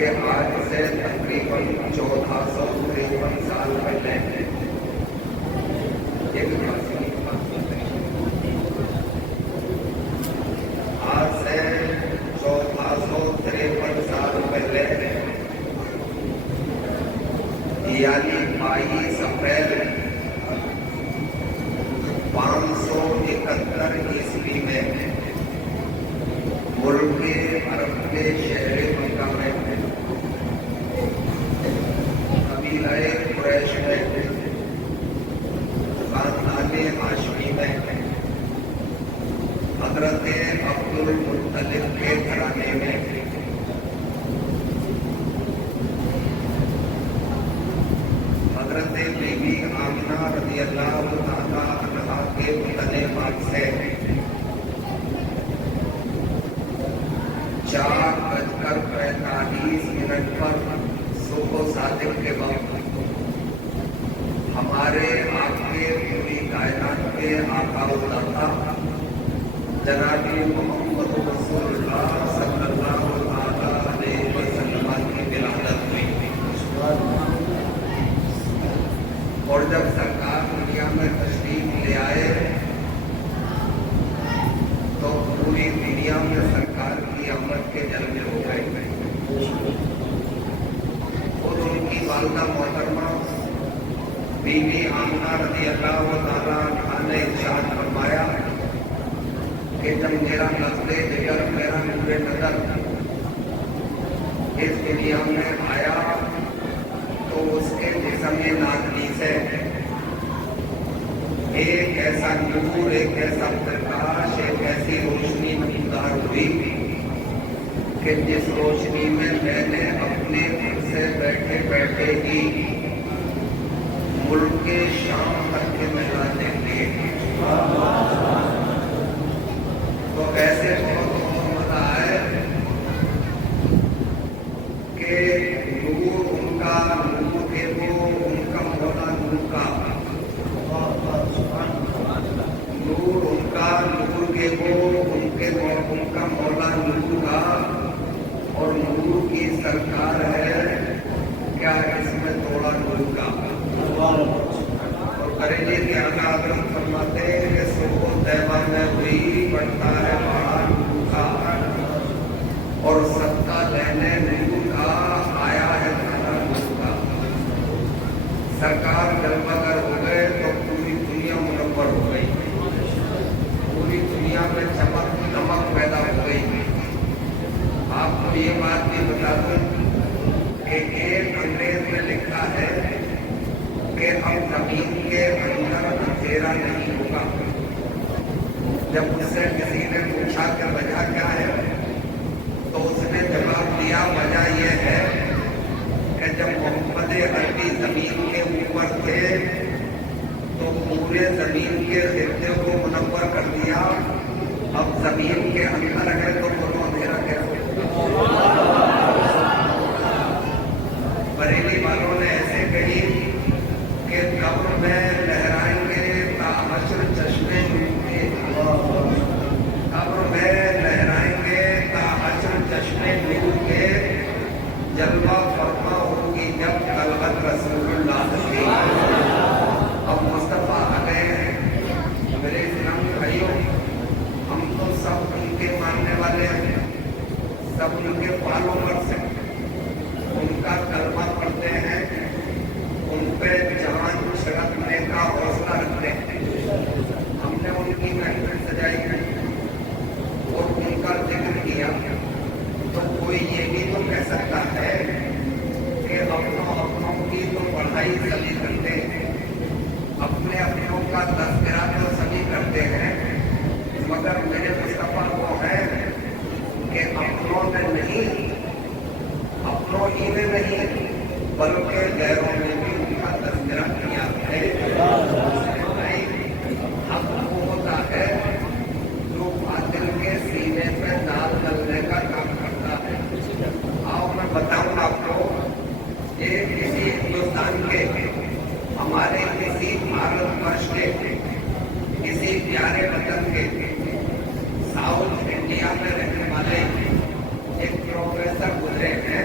یہ آج سے تقریباً 1453 سال پہلے آج سے 1453 سال پہلے یعنی 22 اپریل 571 عیسوی میں ملک عرب کے شہر مکہ میں قبیلہ قریش میں خاندان ہاشمی میں حضرت عبد المطلب کے گھرانے میں حضرت بی بی آمنہ رضی اللہ تعالیٰ عنہا کے بدن پاک سے 4:45 پر صبح صادق کے وقت ہمارے آپ کے پوری کائنات کے آقا و داتا جناب محمد رسول اللہ صلی اللہ علیہ وسلم کی ولادت ہوئی اور جب سرکار دنیا میں تشریف لے آئے تو پوری دنیا میں سرکار کی آمد کے جلوے ہو گئے اور ان کی والدہ محترمہ بی بی آمنہ رضی اللہ تعالیٰ عنہا نے ارشاد فرمایا کہ جب میرا نزد جگر میرا نور نظر اس دنیا میں آیا تو اس کے جسم نازلی سے ایک ایسا نور، ایک ایسا پرکاش، ایک ایسی روشنی نمودار ہوئی کہ جس روشنی میں میں نے اپنے گھر سے بیٹھے بیٹھے ہی ملک کے شام تک کے میدان دیکھے تو ایسے بہت مزہ آئے کہ نور ان کا نور کے وہ ان کا مولا نور کا نور ان کا نور کے وہ ان کا مولا نور کا اور نور کی سرکار ہے کیا اس میں تھوڑا نور کا اور کریجی کے آقا اکرم فرماتے ہیں کہ صبح طیبہ میں ہوئی بڑھتا ہے بڑا نور کا اور صدقہ لینے نور کا آیا ہے سارا نور کا سرکار جلوہ گر ہو گئے تو پوری دنیا منور ہو گئی، پوری دنیا میں چمک دمک پیدا ہو گئی۔ آپ کو یہ بات بھی بتا دوں کہ ایک انگریز نے لکھا ہے کہ اب زمین کے اندر اندھیرا نہیں ہوگا۔ جب اس سے کسی نے پوچھا کہ وجہ کیا ہے تو اس نے جواب دیا وجہ یہ ہے کہ جب محمد عربی زمین کے اوپر تھے تو پورے زمین کے خطے کو منور کر دیا، اب زمین کے اندر ہے تو بولو اندھیرا کیا ہو۔ بریلی والوں نے ایسے کہی کہ قبر میں لہرائیں گے تا حشر چشمے نور کے، قبر میں لہرائیں گے تا حشر چشمے نور کے، جلوہ فرما ہوگی جب طلعت رسول اللہ کی۔ اب مصطفیٰ آ گئے ہیں میرے اسلام بھائیوں، ہم تو سب ان کے ماننے والے ہیں، سب ان کے فالوور سے ان کا کلمہ پڑھتے ہیں، ان پہ جان چھڑکنے کا حوصلہ رکھتے ہیں۔ ہم نے ان کی محفل سجائی اور ان کا ذکر کیا تو کوئی یہ بھی تو کہہ سکتا ہے کہ اپنوں کی تو پڑھائی سبھی کرتے ہیں، اپنے اپنوں کا تذکرہ تو سبھی کرتے ہیں، مگر میرے مصطفیٰ وہ ہے کہ اپنوں نے نہیں، اپنوں ہی نے نہیں بلکہ غیروں نے بھی ان کا تذکرہ کیا ہے۔ حق وہ ہوتا ہے جو باطل کے سینے پہ دال ڈالنے کا کام کرتا ہے۔ آؤ میں بتاؤں آپ کو، یہ کسی ہندوستان کے، ہمارے کسی بھارت ورش کے، کسی پیارے وطن کے، ساؤتھ انڈیا میں رہنے والے ایک پروفیسر گزرے ہیں